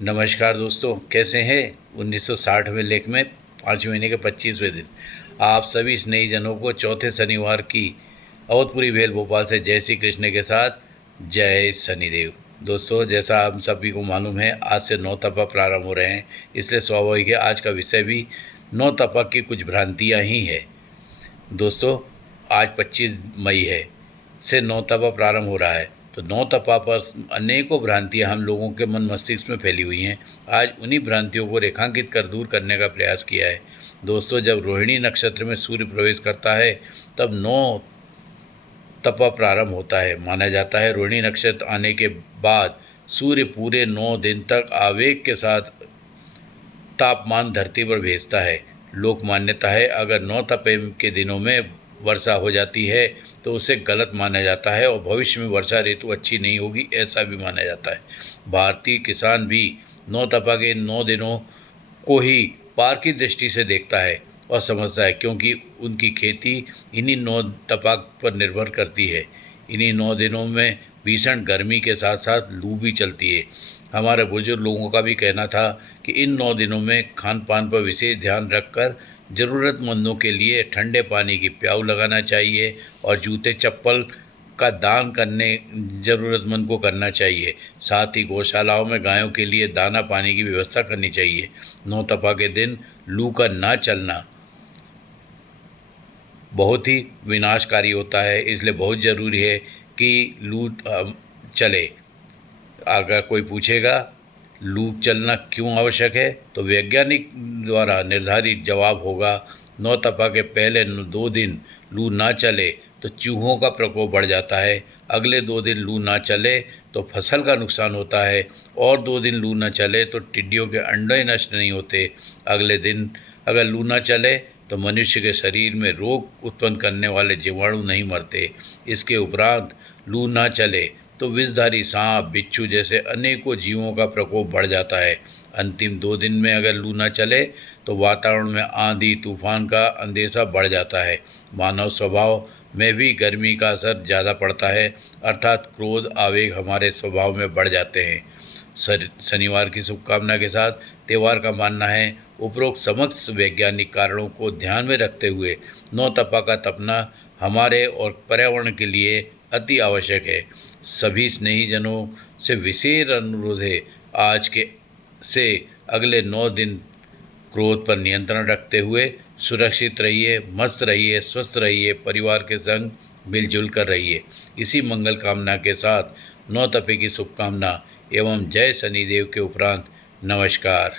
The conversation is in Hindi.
नमस्कार दोस्तों, कैसे हैं। 1960 में लेख में 5 महीने के 25वें दिन आप सभी स्नेहीजनों को चौथे शनिवार की अवधपुरी भेल भोपाल से जय श्री कृष्ण के साथ जय शनिदेव। दोस्तों, जैसा हम सभी को मालूम है, आज से नौ तपा प्रारंभ हो रहे हैं, इसलिए स्वाभाविक है आज का विषय भी नौ तपा की कुछ भ्रांतियाँ ही है। दोस्तों, आज 25 मई है, से नौ तपा प्रारंभ हो रहा है। तो नौ तपा पर अनेकों भ्रांतियां हम लोगों के मन मस्तिष्क में फैली हुई हैं। आज उन्हीं भ्रांतियों को रेखांकित कर दूर करने का प्रयास किया है। दोस्तों, जब रोहिणी नक्षत्र में सूर्य प्रवेश करता है तब नौ तपा प्रारंभ होता है। माना जाता है रोहिणी नक्षत्र आने के बाद सूर्य पूरे 9 दिन तक आवेग के साथ तापमान धरती पर भेजता है। लोक मान्यता है अगर 9 तपे के दिनों में वर्षा हो जाती है तो उसे गलत माना जाता है और भविष्य में वर्षा ऋतु अच्छी नहीं होगी, ऐसा भी माना जाता है। भारतीय किसान भी 9 तपा के 9 दिनों को ही पार की दृष्टि से देखता है और समझता है, क्योंकि उनकी खेती इन्हीं 9 तपा पर निर्भर करती है। इन्हीं 9 दिनों में भीषण गर्मी के साथ साथ लू भी चलती है। हमारे बुजुर्ग लोगों का भी कहना था कि इन 9 दिनों में खान पान पर विशेष ध्यान रखकर ज़रूरतमंदों के लिए ठंडे पानी की प्याऊ लगाना चाहिए और जूते चप्पल का दान करने ज़रूरतमंद को करना चाहिए। साथ ही गौशालाओं में गायों के लिए दाना पानी की व्यवस्था करनी चाहिए। नौ तपा के दिन लू का ना चलना बहुत ही विनाशकारी होता है, इसलिए बहुत ज़रूरी है कि लू चले। अगर कोई पूछेगा लू चलना क्यों आवश्यक है, तो वैज्ञानिक द्वारा निर्धारित जवाब होगा, 9 तपा के पहले 2 दिन लू ना चले तो चूहों का प्रकोप बढ़ जाता है। अगले 2 दिन लू ना चले तो फसल का नुकसान होता है और 2 दिन लू ना चले तो टिड्डियों के अंडे नष्ट नहीं होते। अगले दिन अगर लू ना चले तो मनुष्य के शरीर में रोग उत्पन्न करने वाले जीवाणु नहीं मरते। इसके उपरांत लू ना चले तो विषधारी सांप, बिच्छू जैसे अनेकों जीवों का प्रकोप बढ़ जाता है। अंतिम 2 दिन में अगर लू न चले तो वातावरण में आंधी तूफान का अंदेशा बढ़ जाता है। मानव स्वभाव में भी गर्मी का असर ज़्यादा पड़ता है, अर्थात क्रोध आवेग हमारे स्वभाव में बढ़ जाते हैं। शनिवार की शुभकामना के साथ त्यौहार का मानना है उपरोक्त समस्त वैज्ञानिक कारणों को ध्यान में रखते हुए 9 तपा का तपना हमारे और पर्यावरण के लिए अति आवश्यक है। सभी स्नेहीजनों से विशेष अनुरोध है, आज के से अगले 9 दिन क्रोध पर नियंत्रण रखते हुए सुरक्षित रहिए, मस्त रहिए, स्वस्थ रहिए, परिवार के संग मिलजुल कर रहिए। इसी मंगल कामना के साथ 9 तपे की शुभकामना एवं जय शनिदेव के उपरांत नमस्कार।